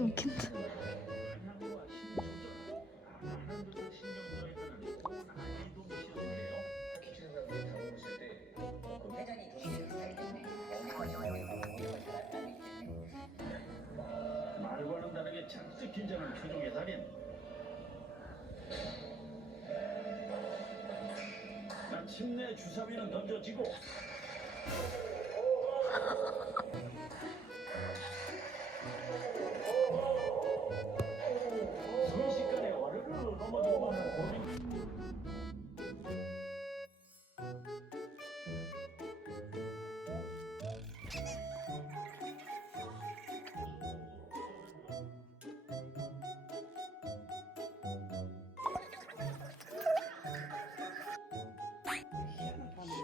웃긴다. 알기 때문에 말과는 다르게 잔뜩 긴장한 표정의 달인 마침내 주사위는 던져지고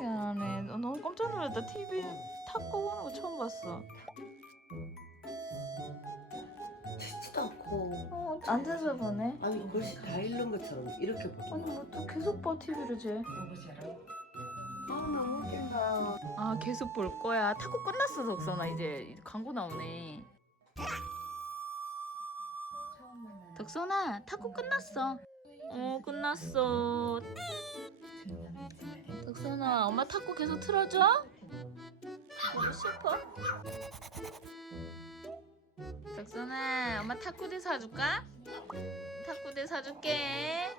희한해. 너 너무 깜짝 놀랐다. TV 탁구 보는 거 처음 봤어. 듣지도 않고 어, 앉아서 보네. 아니 글씨 다 읽는 것처럼 이렇게 아니 보잖아 뭐또 계속 봐 TV를 쟤. 아 너무. 아 계속 볼 거야. 탁구 끝났어 덕선아 이제 광고 나오네. 덕선아 탁구 끝났어. 어 끝났어. 덕선아 엄마 탁구 계속 틀어줘. 보고 싶어? 덕선아 엄마 탁구대 사줄까? 탁구대 사줄게.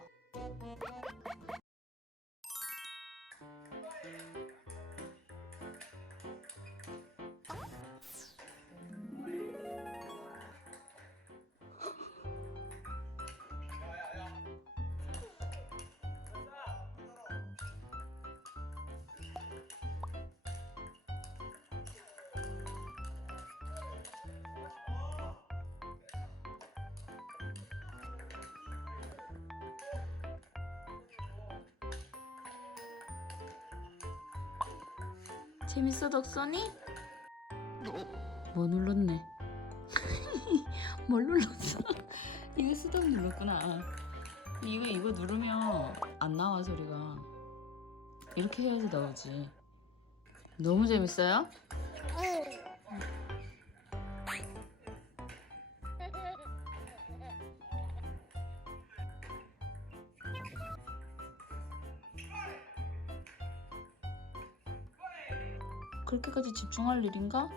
재밌어 덕선이? 뭐 눌렀네? 뭘 눌렀어? 이거 수동 눌렀구나. 이거 이거 누르면 안 나와 소리가. 이렇게 해야지 나오지. 너무 재밌어요? 그렇게까지 집중할 일인가?